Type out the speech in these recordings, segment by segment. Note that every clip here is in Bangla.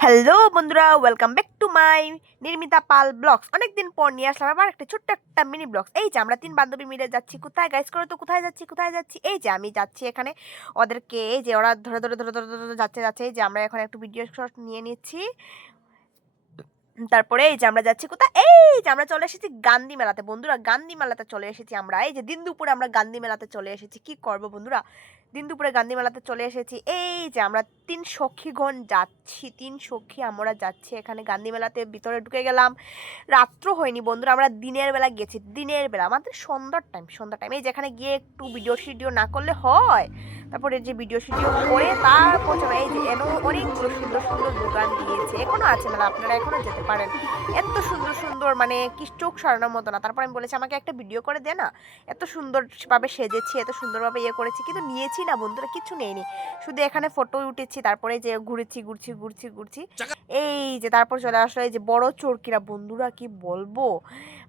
হ্যালো বন্ধুরা, welcome back to my Nirmita Pal blogs. অনেকদিন পর নিয়ে আসলাম আবার একটা ছোট্ট একটা মিনি ব্লগস। এই যে আমরা তিন বান্ধবী মিলে যাচ্ছি কোথায়, গাইস করো তো, কোথায় যাচ্ছি। এই যে আমি যাচ্ছি এখানে ওদেরকে, এই যে ওরা ধরে ধরে ধরে ধরে ধরে যাচ্ছে। এই যে আমরা এখন একটু ভিডিও শট নিয়ে নিচ্ছি। তারপরে এই যে আমরা যাচ্ছি কোথায়, এই যে আমরা চলে এসেছি গান্ধী মেলাতে। বন্ধুরা, গান্ধী মেলাতে চলে এসেছি আমরা। এই যে দিন দুপুরে আমরা গান্ধী মেলাতে চলে এসেছি। কি করব বন্ধুরা, দিন দুপুরে গান্ধী মেলাতে চলে এসেছি। এই যে আমরা তিন সখীগণ যাচ্ছি, তিন সখী আমরা যাচ্ছি এখানে গান্ধী মেলাতে। ভিতরে ঢুকে গেলাম, রাত্র হয়নি বন্ধুরা, আমরা দিনের বেলা গেছি। দিনের বেলা আমাদের সন্ধ্যা টাইম এই যেখানে গিয়ে একটু ভিডিও শিডিও না করলে হয়। তারপরে যে ভিডিও শিডিও করে তারপর চলো, এই যে অনেকগুলো সুন্দর সুন্দর দোকান দিয়েছে, এখনো আছে মেলা, আপনারা এখনো যেতে পারেন। এত সুন্দর সুন্দর, মানে কি চোখ সরানোর মতো না। তারপর আমি বলেছি আমাকে একটা ভিডিও করে দে না, এত সুন্দরভাবে সেজেছি, এত সুন্দরভাবে ইয়ে করেছি, কিন্তু নিয়েছি না বন্ধুরা, কিছু নেইনি, শুধু এখানে ফটো উঠেছি। তারপরে যে ঘুরছি। এই যে তারপর চলে আসলো এই যে বড় চরকিরা। বন্ধুরা কি বলবো,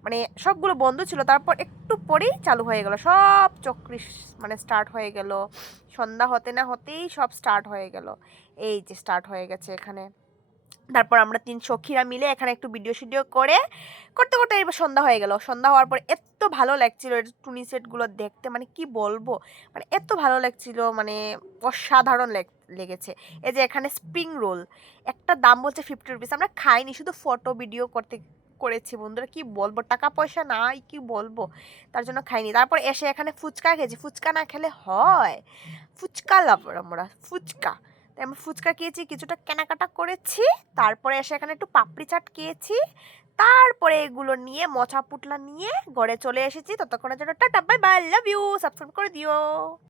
মানে সবগুলো বন্ধ ছিল, তারপর একটু পরেই চালু হয়ে গেল সব চক্রি, মানে স্টার্ট হয়ে গেল। সন্ধ্যা হতে না হতেই সব স্টার্ট হয়ে গেল। এই যে স্টার্ট হয়ে গেছে এখানে। তারপর আমরা তিন সখীরা মিলে এখানে একটু ভিডিও শিডিও করে করতে করতে এবার সন্ধ্যা হয়ে গেল। সন্ধ্যা হওয়ার পর এত ভালো লাগছিল টুনি সেটগুলো দেখতে, মানে কি বলবো, মানে এত ভালো লাগছিল, মানে অসাধারণ লেগেছে। এই যে এখানে স্প্রিং রোল, একটা দাম বলছে 50 রুপিস। আমরা খাইনি, শুধু ফটো ভিডিও করেছি বন্ধুরা। কি বলবো, টাকা পয়সা নাই, কি বলবো, তার জন্য খাইনি। তারপর এসে এখানে ফুচকা খেয়েছি, ফুচকা না খেলে হয়, ফুচকা লাভার আমরা, ফুচকা। তাই আমি ফুচকা খেয়েছি, কিছুটা কেনাকাটা করেছি। তারপরে এসে এখানে একটু পাপড়ি চাট খেয়েছি। তারপরে এগুলো নিয়ে মোচা পুটলা নিয়ে ঘরে চলে এসেছি। ততক্ষণের জন্য tata, bye bye, love you, subscribe করে দিও।